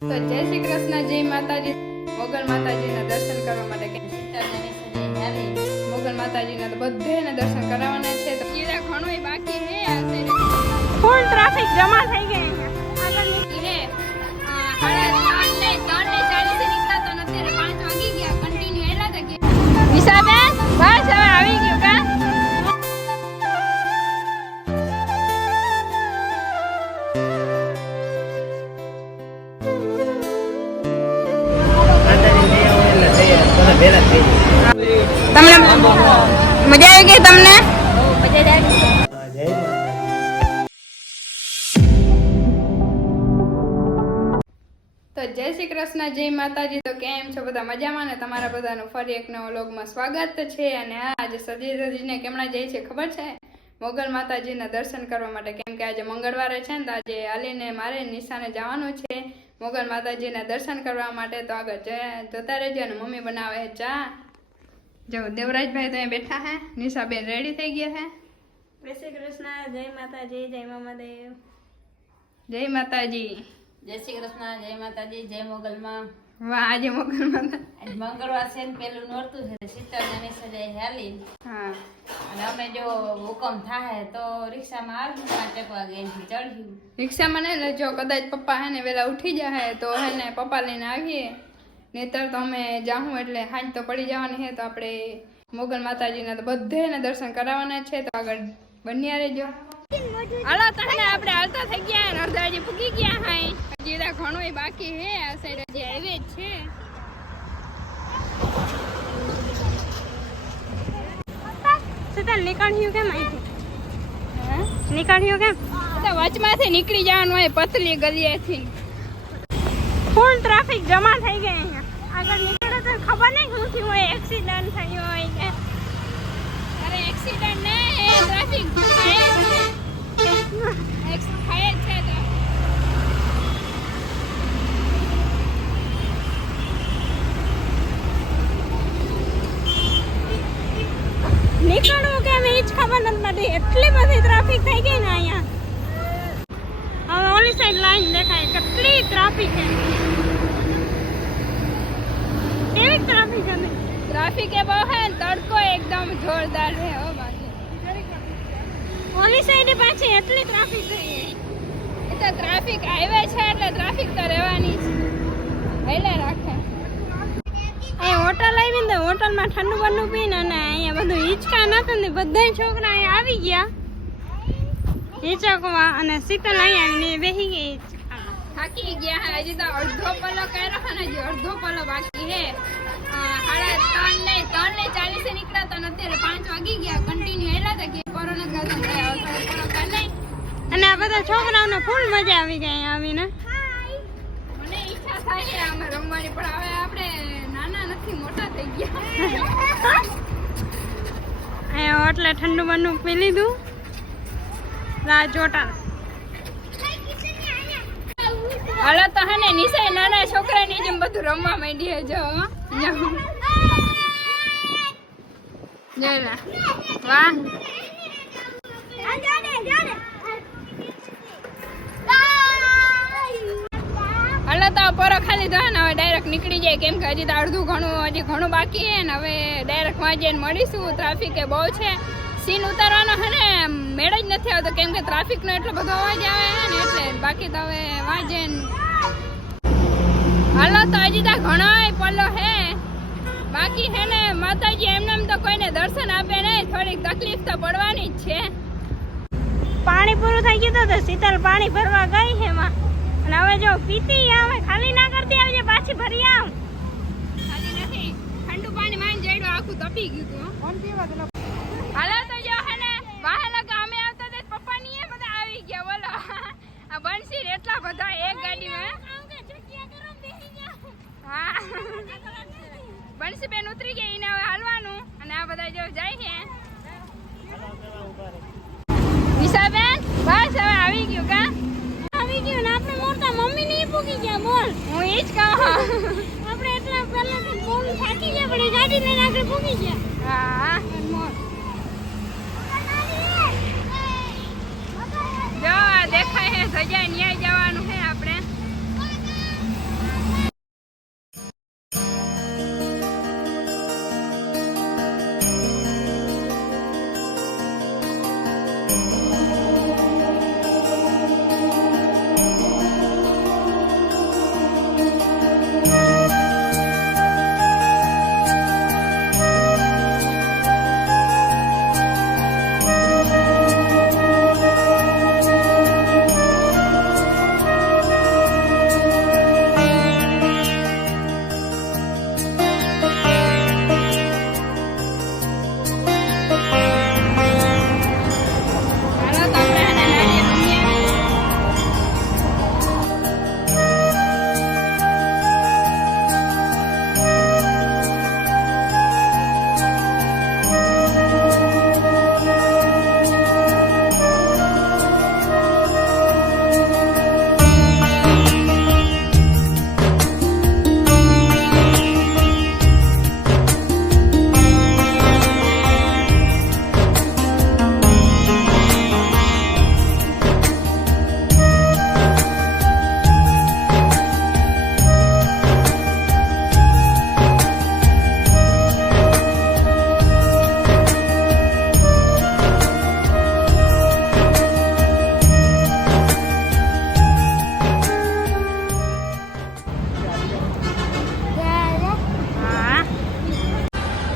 તો જય શ્રી કૃષ્ણ, જય માતાજી। મોગલ માતાજીના દર્શન કરવા માટે મોગલ માતાજીના તો બધેને દર્શન કરાવવાના છે। તો કીડા ઘણોય બાકી છે, ફૂલ ટ્રાફિક જમા થઈ ગઈ આગળની છે। 3:40 નીકળ્યા તો અત્યારે 5 વાગી ગયા, કન્ટિન્યુ હેલા હતા કે નિશાબેન બસ હવે આવી ગયું કા। તમને મજા આવી ગઈ? તમને મજા આવી? તો જય શ્રી કૃષ્ણ, જય માતાજી। તો કેમ છો બધા? મજામાં ને? તમારા બધાનું ફરી એક નવા વ્લોગમાં સ્વાગત છે। અને આજે સજીને કેમણા જાય છે ખબર છે? મોગલ માતાજીના દર્શન કરવા માટે, કેમ કે આજે મંગળવારે છે ને, તો આજે આલીને મારે નિશાને જવાનું છે મોગલ માતાજીના દર્શન કરવા માટે। તો આગળ જતા રહેજો। અને મમ્મી બનાવે ચા। જો દેવરાજભાઈ તો અહીં બેઠા હે, નિશાબેન રેડી થઈ ગયા હે। જય શ્રી કૃષ્ણ, જય માતાજી, જય મામાદેવ, જય માતાજી, જય શ્રી કૃષ્ણ, જય માતાજી, જય મોગલમાં। વાહ, આજે મોગલ માતા મંગળવાર છે ને, પેલું નોરતું છે, શીતળને સજાઈ હાલી। હા, અને અમે જો હુકમ થાય તો રિક્ષામાં આવ્યું, 5 વાગે અહીંથી ચડ્યું। રિક્ષામાં ને જો કદાચ પપ્પા હે ને વેલા ઉઠી જાય તો હે ને પપ્પા લઈને આવીએ, નહીતર તો અમે જાહું એટલે હાંજ તો પડી જવાની છે। તો આપણે મોગલ માતાજીના તો બધેને દર્શન કરાવવાના છે। તો આગળ બન્યા રહેજો। હાલો તને આપણે હાલતા થઈ ગયા ને અડધા હજી પૂગી ગયા હાઈ, હજી ઘણોય બાકી છે। આ સાઈડ હજી હાઈવે જ છે। શીતલ નીકળ્યું કેમ અહીંથી? નીકળ્યું કેમ? વચમાંથી નીકળી જવાનું હોય પતલી ગલીએથી। ફૂલ ટ્રાફિક જમા થઈ ગઈ અહીંયા। આગળ નીકળે તો ખબર નહીં શું થયું હોય, એક્સિડન્ટ થયું હોય કે અરે એક્સિડન્ટ ને ટ્રાફિક થાય જ છે, થાય જ છે। તો નીકળવું કેમ એ જ ખબર નથી પડતી, એટલી બધી ટ્રાફિક થઈ ગઈ ને અહીંયા। હવે ઓલી સાઈડ લાઈન દેખાય, કેટલી ટ્રાફિક છે, કેવી ટ્રાફિક છે। ટ્રાફિક એ બહુ હે, તડકો એકદમ જોરદાર છે હો। બાકી ઓલી સાઈડે પાછી એટલી ટ્રાફિક થઈ ગઈ। એ તો ટ્રાફિક હાઈવે છે એટલે ટ્રાફિક તો રહેવાની જ, હેલે રાખે। અહીંયા હોટલ આવી ને, હોટલમાં ઠંડુ બન્નું પીને અને અહીંયા બધું હિંચકા નતું ને, બધા છોકરા અહીંયા આવી ગયા હિંચકવા, અને શીતલ અહીંયા આવીને બેસી ગઈ। થાકી ગયા હે, હજી તો અડધો પલ્લો કર્યો છે ને, હજી અડધો પલ્લો બાકી છે। 3:40 નીકળ્યા તો અત્યારે 5 વાગી ગયા, કન્ટિન્યુ હેલા હતા કે કોરોના ગાતા ગયા નહીં। અને આ બધા છોકરાઓને ફૂલ મજા આવી ગઈ અહીંયા આવીને। મને ઈચ્છા થાય છે આમાં રમવાની, પણ હવે આપણે નાના નથી, મોટા થઈ ગયા। અહીંયા એટલે ઠંડુ બન્નું પી લીધું, રાહ જોટા। હાલો તો હે ને નિશાય નાના છોકરાની જેમ બધું રમવા માંડી હે। જો વાહ, હાલો તો પોરો ખાલી તો ને હવે ડાયરેક્ટ નીકળી જાય, કેમ કે હજી તો અડધું ઘણું બાકી છે ને। હવે ડાયરેક્ટ માં જઈને મળીશું। ટ્રાફિક એ બહુ છે, સીન ઉતારવાનો હે ને મેળ જ નથી આવતો, કેમ કે ટ્રાફિક નો એટલો બધો અવાજ આવે છે ને એટલે। બાકી તો હવે માં જઈને હાલો તો હજી તો ઘણો પલ્લો હે બાકી છે ને। માતાજી એમને તો કોઈને દર્શન આપે નહીં, થોડીક તકલીફ તો પડવાની જ છે। પાણી પૂરું થઈ ગયું તો શીતલ પાણી ભરવા ગઈ છે એમાં, અને હવે જો પીતી આવે, ખાલી ના કરતી આવજે, પાછી ભરી આવ। ખાલી નથી, ઠંડુ પાણી માં જડ્યું આખું તપી ગયું હતું। હાલો તો જો હે ને બહાર લગા અમે આવતા તે પપ્પા ની બધા આવી ગયા। બોલો આ બંસી એટલા બધા એક ગાડીમાં। હા, બંસી બેન ઉતરી ગઈ ને હવે હાલવાનું, અને આ બધા જો જાય છે। નિશાબેન બસ હવે આવી ગયું કા? આવી ગયું ને આપણે મોટા મમ્મી ને પૂકી ગયા। બોલ, હું ઈ જ કહું। આપણે એટલા પહેલાથી બોલ થાકી ગયા, પણ ગાડી લઈને આગળ પૂકી ગયા। હા, જો દેખાય હે ધજા ન્યાય જવાનું છે આપણે।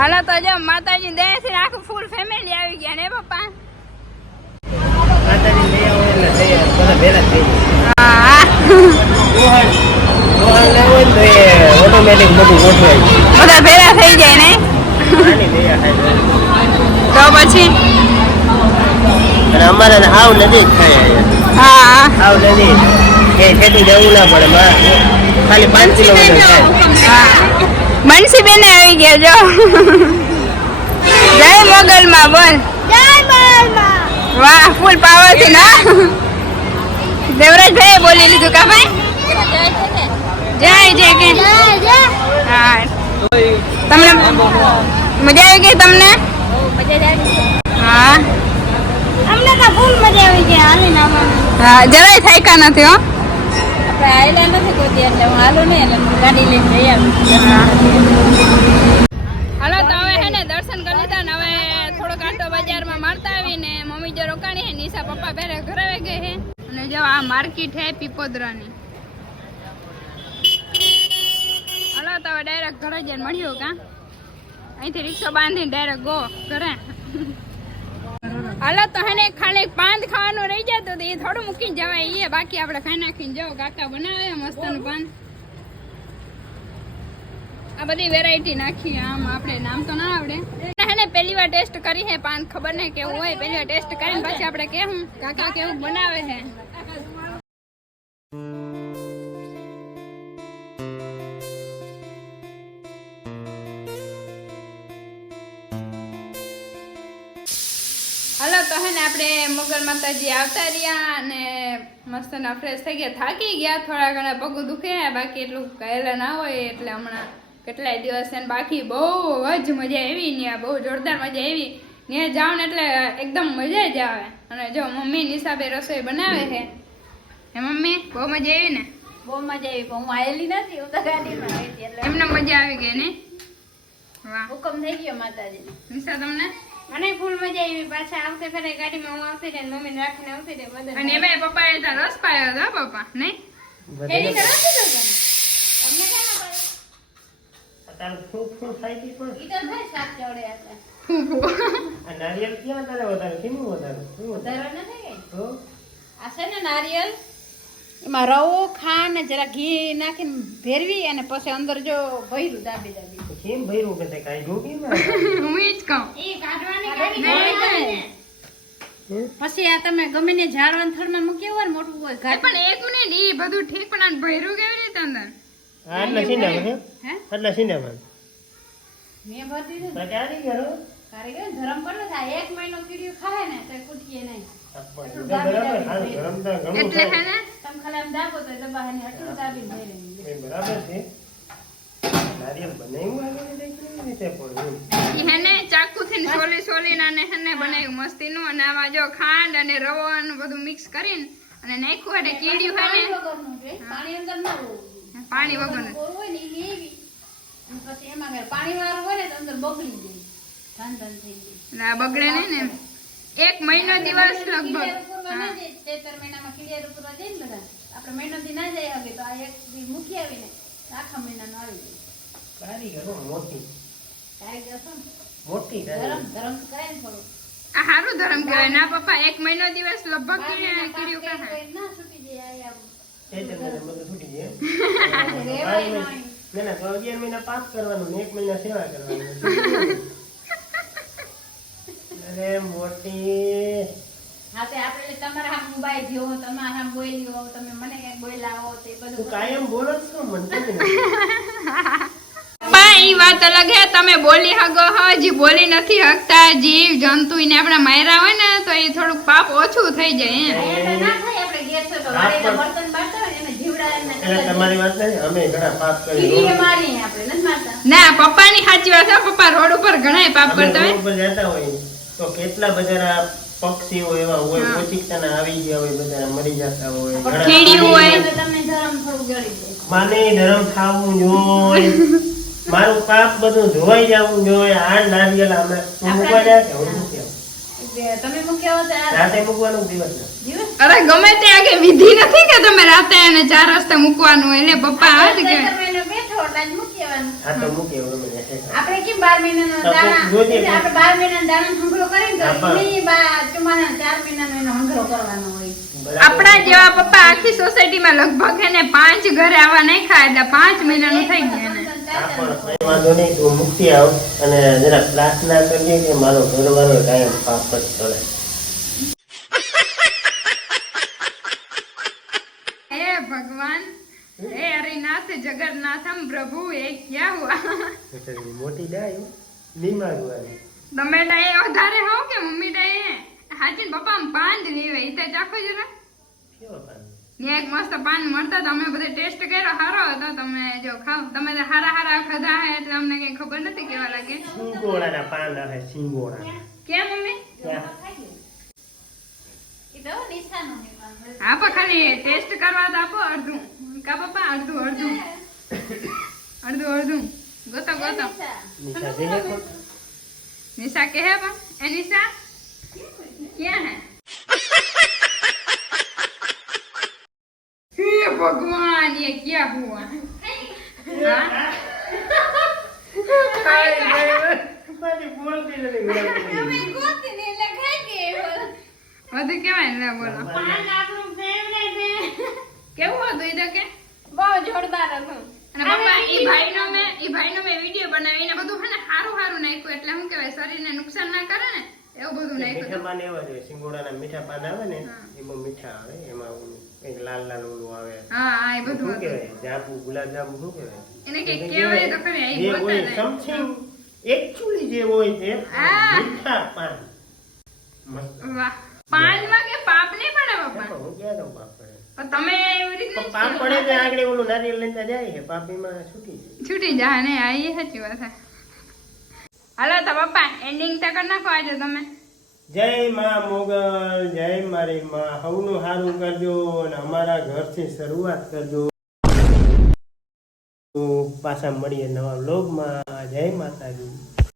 હાલો તો જો માતાજી દયાથી આખું ફૂલ ફેમિલી આવી ગયા ને પપ્પા. માતાજી લઈ આવો એટલે બધા ભેગા થઈ હા જાય લેવો હોય તો એ ઓટોમેટિક બધું ગોઠવાય બધા ભેગા થઈ જાય ને આની દયા થાય તો પછી અને અમારે હાવ નજીક થાય અહીંયા હા હાવ નજીક કે ખેતી જવું ના પડે ખાલી 5 કિલોમીટર થાય હા મનસી બેન આવી ગયા જો જય મોગલમાં બોલ વાહ ફૂલ પાવર થી ના દેવરાજભાઈ બોલી લીધું કા ભાઈ જય જય કે હા તમને મજા આવી ગઈ તમને હા અમને તો ફૂલ મજા આવી ગઈ હાલી નામાં હા જરાય થાક્યા નથી હો આપણે આયલા નથી કોઈ એટલે હું હાલો ને એટલે હું ગાડી લઈને જઈ આવી હાલો તો હવે હે ને દર્શન કરી લીધા ને હવે થોડોક આટો બજારમાં મારતા આવીને મમ્મી જો રોકાણી હે નિશા પપ્પા પહેરે ઘરે આવી ગઈ હે અને જો આ માર્કેટ હે પીપોદરાની હાલો તો હવે ડાયરેક્ટ ઘરે જઈને મળ્યો કા અહીંથી રિક્ષા બાંધીને ડાયરેક્ટ ગો ઘરે હાલો તો હે ને ખાલી પાન ખાવાનું રહી જતું તો એ થોડું મૂકીને જવાય એ બાકી આપણે ખાઈ નાખીને જાઓ કાકા બનાવે મસ્તનું પાન આ બધી વેરાયટી નાખી આમ આપણે નામ તો ના આવડે હે ને પહેલી વાર ટેસ્ટ કરી હે પાન ખબર નહીં કેવું હોય પહેલી વાર ટેસ્ટ કરીને પછી આપણે કેવું કાકા કેવું બનાવે હે હાલો તો હે ને આપણે મોગલ માતાજી આવતા રહ્યા અને મસ્ત ના ફ્રેશ થઈ ગયા થાકી ગયા થોડા ઘણા પગું દુખે બાકી એટલું કહેલા ના હોય એટલે હમણાં કેટલાય દિવસ છે બાકી બહુ જ મજા આવી ત્યાં બહુ જોરદાર મજા આવી ત્યાં જાઓ ને એટલે એકદમ મજા જ આવે અને જો મમ્મી હિસાબે રસોઈ બનાવે છે હે મમ્મી બહુ મજા આવી ને બહુ મજા આવી પણ હું આયેલી નથી હું તો ગાડીમાં આવી હતી એટલે એમને મજા આવી ગઈ ને વાહ હુકમ થઈ ગયો માતાજી નિશા તમને મને ફૂલ મજા આવી પાછા આવશે ફરે ગાડીમાં હું આવતી રહે મમ્મીને રાખીને આવતી રહે બધા અને એમાં પપ્પાએ તો રસ પાયો હતો પપ્પા નહીં એની તો રાખી દો તમે તમને કેમ ના પાડે તારું ફૂંક થાય છે પણ ઈ તો થાય શાક ચડે એટલે આ નારિયેળ ક્યાં તારે વધારે કેનું વધારે શું વધારે ધરો નથી ગઈ તો આ છે ને નારિયેલ એમાં રવો ખાંડ ને જરા ઘી નાખીને ભેરવી અને પછી અંદર જો ભર્યું દાબી દાબી કેમ ભર્યું કે તે કાઈ જોગી ના હું ઈ જ કહું એ કાઢવાની પછી આ તમે ગમે ને ઝાડવાના થડમાં મૂક્યું હોય ને મોટું હોય ઘાટ પણ એક મિનિટ ઈ બધું ઠીક પણ આને ભર્યું કેવી રીતે અંદર આટલા સીના મને હે આટલા સીના મને મેં ભરી દીધું તો ક્યારે કરો કારીગર ધરમ પડે થાય 1 મહિનો કીડ્યું ખાય ને તો કૂટીએ નહીં બરાબર હા ગરમ તો ઘણું એટલે હે ને તમે ખાલી આમ દાબો તો દબાવાની આટલું દાબી ભરે એ બરાબર છે નારિયેળ બનાવ્યું આગળ દેખી રીતે પડ્યું ઈ હે ને ચાકુથી ને સોલી ને હે ને બનાવ્યું મસ્તીનું અને આમાં જો ખાંડ અને રવો ને બધું મિક્સ કરીને અને નાખ્યું એટલે કીડ્યું હે ને વગરનું જોઈએ પાણી અંદર ન હોવું જોઈએ પાણી વગરનું કોર હોય ને ઈ લેવી અને પછી એમાં કઈ પાણી વાળું હોય ને તો અંદર બગડી જાય ધન થઈ જાય એટલે આ બગડે નહીં ને એક મહિનો દિવસ લગભગ કિલિયર ચૈતર મહિનામાં કિલિયર ઉપર જાય ને બધા આપણે મહિનોથી ના જાય હવે તો આ એક દી મૂકી આવીને આખા મહિનાનો આવી જાય કારીગરો મોટી કારીગર છો ને મોટી ધરમ કારીગર ધરમ કરાય ને થોડું આ સારું ધરમ કહેવાય ના પપ્પા એક મહિનો દિવસ લગભગ કીડ્યું કહા ના છૂટી જાય આ ચૈતર મહિના બધું છૂટી જાય રેવાય નહીં ના ના તો 11 મહિના પાસ કરવાનું ને 1 મહિના સેવા કરવાની અરે મોટી હા તે આપણે તમારા હાથ મોબાઈલ જેવો તમારા હાથ બોલ્યો તમે મને કઈ બોલાવો તે તું બધું કાયમ બોલો જ છો મને તો પપ્પા ઈ વાત અલગ હે તમે બોલી હગો હો જી બોલી નથી હકતા જીવ જંતુ ને આપણા માયરા હોય ને તો એ થોડુંક પાપ ઓછું થઈ જાય એમ અહીંયા તો ના થાય આપણે ગેસ છે તો વાડીના બર્તન બારતા હોય ને એને જીવડાને એટલે તમારી વાત નહીં અમે ઘણા પાપ કરી કીડીએ મારી આપણે નથી મારતા ના પપ્પાની સાચી વાત છે પપ્પા રોડ ઉપર ઘણાય પાપ અમે કરતા રોડ પર જતા હોય તો કેટલા બધા પક્ષીઓ એવા હોય ઓછીકતાના આવી ગયા હોય બધા મરી જતા હોય ઘણા કીડીઓ હોય તમને ધરમ થોડું ગળી જાય માને ધરમ ખાવું જોઈએ મારું પાપ બધું ધોવાઈ જવું જોઈએ આ નારિયેળ અમે તું મૂકવા જાય કે હું મૂક્યા તમે મૂક્યા હો તો આ રાતે મૂકવાનું દિવસ ના દિવસ અરે ગમે તે આગે વિધિ નથી કે તમે રાતે અને 4 રસ્તે મૂકવાનું એટલે પપ્પા આજ કે ચૈતર મહિનો બેઠો એટલે જ મૂકી આવવાનું. આ તો મૂકે એવું ગમે છે. આપણે કેમ 12 મહિનાનો તો દાણા જોજે. એટલે આપણે 12 મહિનાનો દાણો સંગ્રહ કરીને તો હા, પણ. એની ચોમાસાના 4 મહિનાનો એનો સંગ્રહ કરવાનો હોય. બરાબર. આપણા જેવા પપ્પા આખી સોસાયટીમાં લગભગ એને 5 ઘરે આવા નહીં ખાય એટલે 5 મહિનાનું થઈ ગયું એને. હા, પણ કઈ વાંધો નહીં, તું મૂકી આવ અને જરા પ્રાર્થના કરીએ કે મારો ઘરવાળો કાયમ પાપ જ કરે. हे भगवान हे हरिनाथ जगन्नाथम प्रभु ये क्या हुआ એટલે મોટી ડાય બીમારવાની. તમે ડાય વધારે હો કે મમ્મી ડાય હાચી પપ્પા આમ પાન જ લેવે ઈ તો ચાખો જરા કેવો પાન? એક મસ્ત પાન મળતા તમે બધે ટેસ્ટ કર્યો હારો હતો તમે જો ખાવ તમે તો હારા હારા ખાધા હે એટલે અમને કઈ ખબર નથી કેવા લાગે સિંગોડાના પાન આવે, સિંગોડા. કેમ મમ્મી ત્યાં ઈ તો નિશાનો ને પણ. હા પણ ખાલી ટેસ્ટ કરવા તો આપો અડધું કા પપ્પા અડધું અડધું અડધું અડધું ગોતો ગોતો નિશા જઈએ પણ. निशा के है बा ए निशा क्या है हे भगवान ये क्या हुआ हाँ? મારી બોલતી નથી તમે ગોતી ને એટલે ખાઈ ગઈ. વધુ કેવાય ને બોલો પાન આપણું ફેવરેટ છે. કેવું હતું ઈ તો કે બહુ જોરદાર હતું. અને પપ્પા ઈ ભાઈનો મેં વિડિયો બનાવ્યો એને બધું હે ને હારું હારું નાખ્યું એટલે શું કહેવાય શરીરને નુકસાન ના કરે ને એવું બધું નાખ્યું મીઠા પાન એવા જ હોય. સિંગોડાના મીઠા પાન આવે ને હા. એ બહુ મીઠા આવે. એમાં ઓલું કંઈક લાલ લાલ ઓલું આવે. હા હા એ બધું શું હતું કહેવાય? જાંબુ, ગુલાબજાંબુ શું કહેવાય? એને કંઈક કહેવાય તો ખરી આ ઈ જે બોલતા હોય જાય something actually જે હોય તે હા. મીઠા પાન. મસ્ત. વાહ પાનમાં કે પાપ નહીં પડે પપ્પા હું ક્યાં જાઉં પાપ પડે? પણ તમે એવી રીતે પણ પાપ પડે ત્યાં આગળ ઓલું નારિયેળ લઈને જાય છે. પાપીમાં છૂટી જાય. છૂટી જા ને આ એ સાચી વાત છે હાલો તો પપ્પા એન્ડિંગ તો કરી નાખો આજે તમે જય માં મોગલ, જય મારી માં. હવનું હારું કરજો અને અમારા ઘરથી શરૂઆત કરજો. તો પાછા મળીએ નવા વ્લોગમાં. જય માતાજી.